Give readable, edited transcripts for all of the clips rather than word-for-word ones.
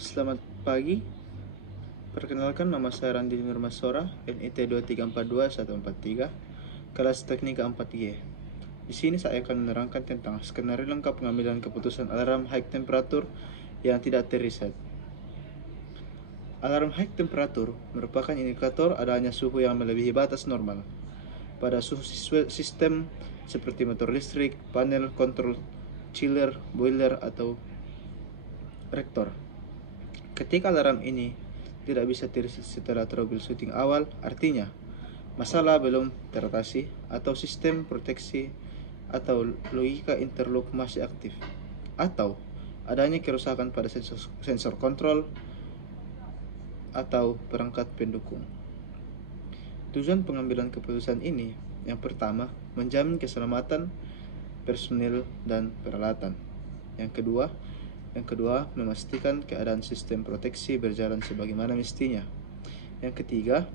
Selamat pagi, perkenalkan nama saya Randi Nurmasora, NIT 2342143, kelas Teknik 4G. Di sini saya akan menerangkan tentang skenario lengkap pengambilan keputusan alarm high temperatur yang tidak terreset. Alarm high temperatur merupakan indikator adanya suhu yang melebihi batas normal pada suhu sistem seperti motor listrik, panel kontrol, chiller, boiler, atau reaktor. Ketika alarm ini tidak bisa terreset setelah troubleshooting awal, artinya masalah belum teratasi atau sistem proteksi atau logika interlock masih aktif, atau adanya kerusakan pada sensor kontrol atau perangkat pendukung. Tujuan pengambilan keputusan ini yang pertama, menjamin keselamatan personil dan peralatan. Yang kedua, memastikan keadaan sistem proteksi berjalan sebagaimana mestinya. Yang ketiga,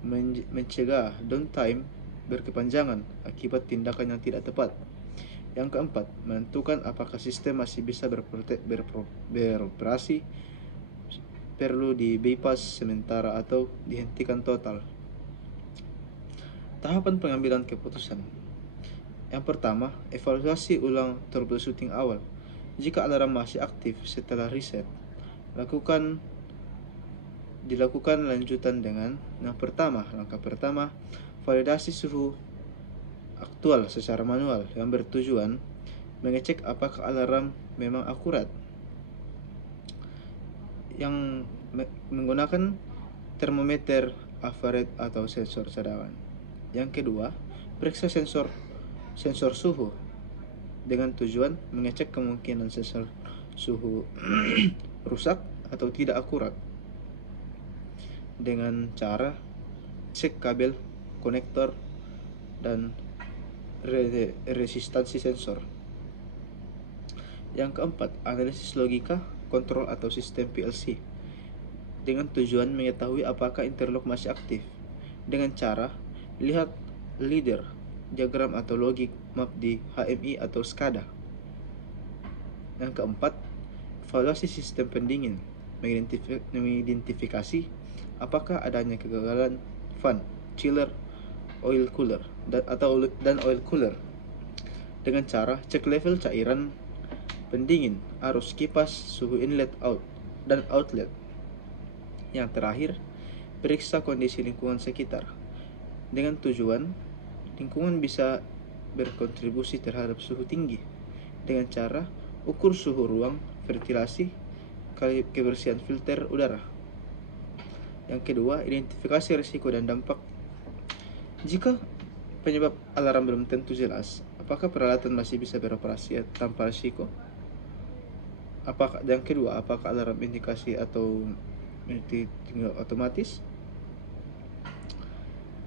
mencegah downtime berkepanjangan akibat tindakan yang tidak tepat. Yang keempat, menentukan apakah sistem masih bisa beroperasi, perlu di bypass sementara atau dihentikan total. Tahapan pengambilan keputusan. Yang pertama, evaluasi ulang troubleshooting awal. Jika alarm masih aktif setelah reset, dilakukan lanjutan dengan langkah pertama, validasi suhu aktual secara manual yang bertujuan mengecek apakah alarm memang akurat, yang menggunakan termometer, infrared, atau sensor cadangan. Yang kedua, periksa sensor suhu dengan tujuan mengecek kemungkinan sensor suhu rusak atau tidak akurat dengan cara cek kabel, konektor, dan resistansi sensor. Yang keempat, analisis logika kontrol atau sistem PLC dengan tujuan mengetahui apakah interlock masih aktif dengan cara lihat leader, diagram atau logic map di HMI atau SCADA. Yang keempat, evaluasi sistem pendingin, mengidentifikasi apakah adanya kegagalan fan, chiller, oil cooler, dan oil cooler dengan cara cek level cairan pendingin, arus kipas, suhu inlet dan outlet. Yang terakhir, periksa kondisi lingkungan sekitar dengan tujuan lingkungan bisa berkontribusi terhadap suhu tinggi dengan cara ukur suhu ruang, ventilasi, kebersihan filter udara. Yang kedua, identifikasi risiko dan dampak. Jika penyebab alarm belum tentu jelas, apakah peralatan masih bisa beroperasi tanpa risiko? Yang kedua, apakah alarm indikasi atau tinggal otomatis?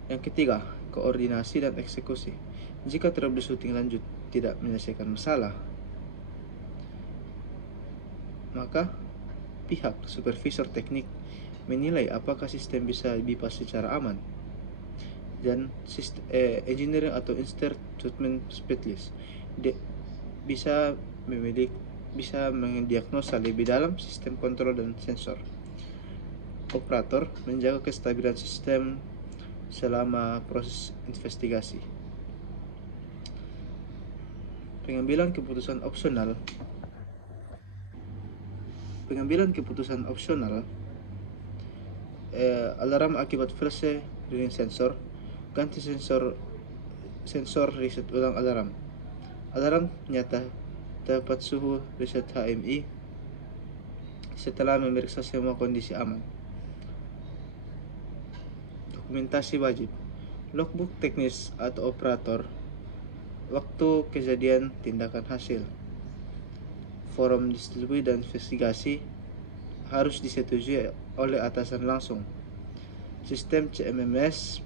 Yang ketiga, koordinasi dan eksekusi. Jika troubleshooting lanjut tidak menyelesaikan masalah, maka pihak supervisor teknik menilai apakah sistem bisa bypass secara aman, dan engineering atau instrument treatment specialist bisa mendiagnosa lebih dalam sistem kontrol dan sensor. Operator menjaga kestabilan sistem selama proses investigasi. Pengambilan keputusan opsional. Alarm akibat flash reading sensor, ganti sensor, reset ulang alarm. Alarm nyata dapat suhu, reset HMI setelah memeriksa semua kondisi aman. Dokumentasi wajib, logbook teknis atau operator, waktu kejadian, tindakan hasil, forum distribusi dan investigasi harus disetujui oleh atasan langsung. Sistem CMMS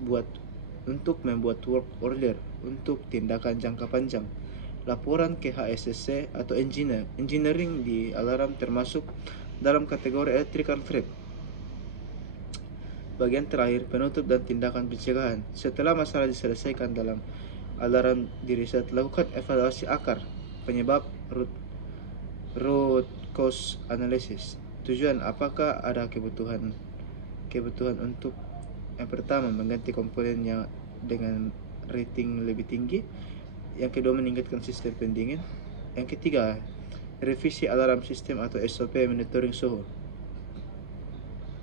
untuk membuat work order untuk tindakan jangka panjang. Laporan ke HSSC atau engineering di alarm termasuk dalam kategori electrical threat. Bagian terakhir, penutup dan tindakan pencegahan. Setelah masalah diselesaikan dalam alarm diriset, lakukan evaluasi akar penyebab, root cause analysis. Tujuan, apakah ada kebutuhan untuk yang pertama mengganti komponen yang dengan rating lebih tinggi, yang kedua meningkatkan sistem pendingin, yang ketiga revisi alarm sistem atau SOP monitoring suhu.